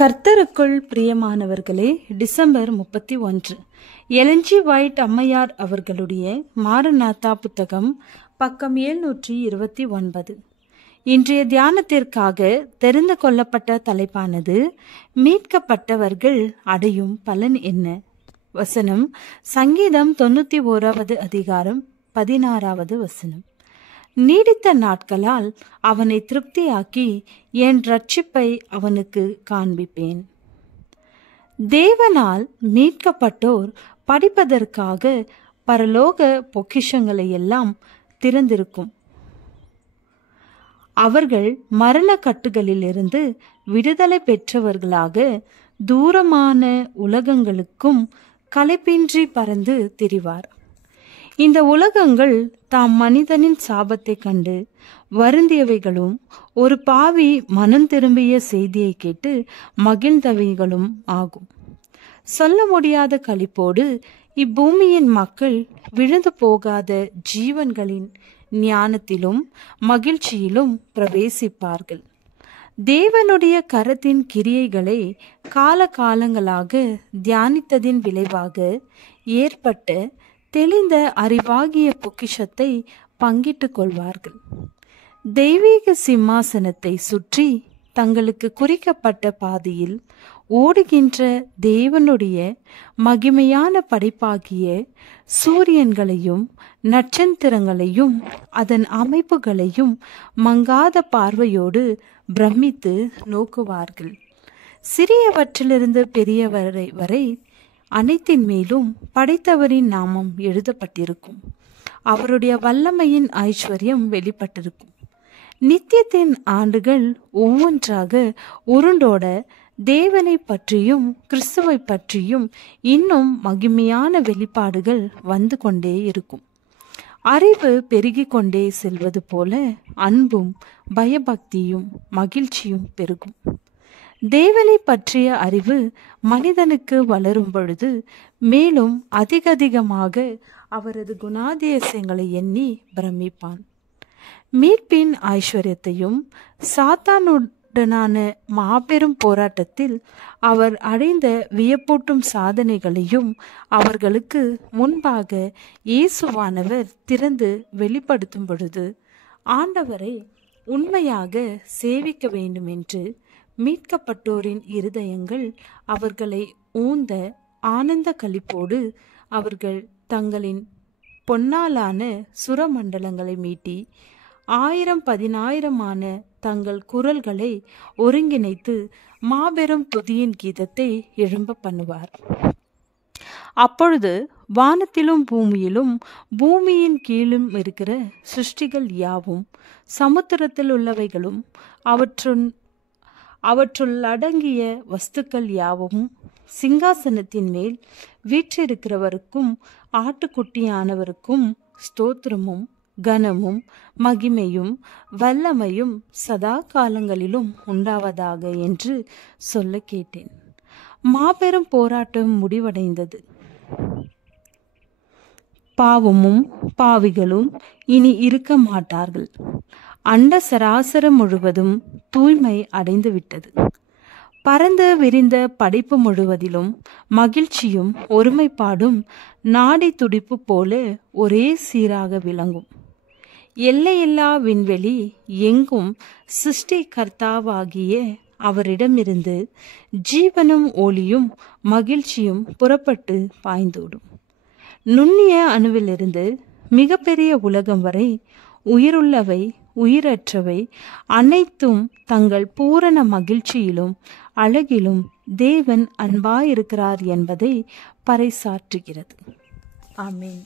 கர்த்தருக்குள் பிரியமானவர்களே, December 31 Ellen G white அம்மையார் அவர்களுடைய மாரநாதா புத்தகம், பக்கம் 729. இன்றைய தியானத்திற்காக தெரிந்து கொள்ளப்பட்ட தலைப்பானது மீட்கப்பட்டவர்கள் அடையும் பலன் என்ன. வசனம் சங்கீதம் 91வது அதிகாரம் 16வது வசனம். நீடித்த நாட்களால் அவனை திருப்தியாக்கி என் ரட்சிப்பை அவனுக்கு காண்பிப்பேன். தேவனால் மீட்கப்பட்டோர் படிப்பதற்காக பரலோக பொக்கிஷங்களை எல்லாம் திறந்திருக்கும். அவர்கள் மரண கட்டுகளிலிருந்து விடுதலை பெற்றவர்களாக தூரமான உலகங்களுக்கும் களைப்பின்றி பறந்து திரிவார். இந்த உலகங்கள் தாம் மனிதனின் சாபத்தை கண்டு வருந்தியவைகளும் ஒரு பாவி மனம் திரும்பிய செய்தியை கேட்டு மகிழ்ந்தவைகளும் ஆகும். சொல்ல முடியாத களிப்போடு இப்பூமியின் மக்கள் விழுந்து போகாத ஜீவன்களின் ஞானத்திலும் மகிழ்ச்சியிலும் பிரவேசிப்பார்கள். தேவனுடைய கரத்தின் கிரியைகளை காலகாலங்களாக தியானித்ததின் விளைவாக ஏற்பட்ட தெளிந்த அறிவாகிய பொக்கிஷத்தை பங்கிட்டுக் கொள்வார்கள். தெய்வீக சிம்மாசனத்தை சுற்றி தங்களுக்கு குறிக்கப்பட்ட பாதையில் ஓடுகின்ற தேவனுடைய மகிமையான படைப்பாகிய சூரியன்களையும் நட்சத்திரங்களையும் அதன் அமைப்புகளையும் மங்காத பார்வையோடு பிரமித்து நோக்குவார்கள். சிறியவற்றிலிருந்து பெரியவரை வரை அனைத்தின் மேலும் படைத்தவரின் நாமம் எழுதப்பட்டிருக்கும். அவருடைய வல்லமையின் ஐஸ்வர்யம் வெளிப்பட்டிருக்கும். நித்தியத்தின் ஆண்டுகள் ஒவ்வொன்றாக உருண்டோட தேவனை பற்றியும் கிறிஸ்துவை பற்றியும் இன்னும் மகிமையான வெளிப்பாடுகள் வந்து கொண்டே இருக்கும். அறிவு பெருகி கொண்டே செல்வது போல அன்பும் பயபக்தியும் மகிழ்ச்சியும் பெருகும். தேவனை பற்றிய அறிவு மனிதனுக்கு வளரும் பொழுது மேலும் அதிகமாக அவரது குணாதிசயங்களை எண்ணி பிரமிப்பான். மீட்பின் ஐஸ்வர்யத்தையும் சாத்தானுடனான மாபெரும் போராட்டத்தில் அவர் அடைந்த வியப்பூட்டும் சாதனைகளையும் அவர்களுக்கு முன்பாக இயேசுவானவர் திறந்து வெளிப்படுத்தும் பொழுது ஆண்டவரை உண்மையாக சேவிக்க வேண்டும் என்று மீட்கப்பட்டோரின் இருதயங்கள் அவர்களை ஊந்த ஆனந்த களிப்போடு அவர்கள் தங்களின் பொன்னாலான சுரமண்டலங்களை மீட்டி 1000-10,000 தங்கள் குரல்களை ஒருங்கிணைத்து மாபெரும் துதியின் கீதத்தை எழும்ப பண்ணுவார். அப்பொழுது வானத்திலும் பூமியிலும் பூமியின் கீழும் இருக்கிற சிருஷ்டிகள் யாவும் சமுத்திரத்தில் உள்ளவைகளும் அவற்றுள் அடங்கிய வஸ்துக்கள் யாவும் சிங்காசனத்தின் மேல் வீற்றிருக்கிறவருக்கும் ஆட்டுக்குட்டியானவருக்கும் ஸ்தோத்திரமும் கனமும் மகிமையும் வல்லமையும் சதா காலங்களிலும் உண்டாவதாக என்று சொல்ல கேட்டேன். மாபெரும் போராட்டம் முடிவடைந்தது. பாவமும் பாவிகளும் இனி இருக்க மாட்டார்கள். அண்ட சராசரம் முழுவதும் தூய்மை அடைந்து விட்டது. பரந்து விரிந்த படைப்பு முழுவதிலும் மகிழ்ச்சியும் ஒருமைப்பாடும் நாடி துடிப்பு போல ஒரே சீராக விளங்கும். எல்லையில்லா விண்வெளி எங்கும் சிருஷ்டி கர்த்தாவாகிய அவரிடமிருந்து ஜீவனும் ஒளியும் மகிழ்ச்சியும் புறப்பட்டு பாய்ந்தோடும். நுண்ணிய அணுவிலிருந்து மிகப்பெரிய உலகம் வரை உயிருள்ளவை உயிரற்றவை அனைத்தும் தங்கள் பூரண மகிழ்ச்சியிலும் அழகிலும் தேவன் அன்பாயிருக்கிறார் என்பதை பறைசாற்றுகிறது. ஆமென்.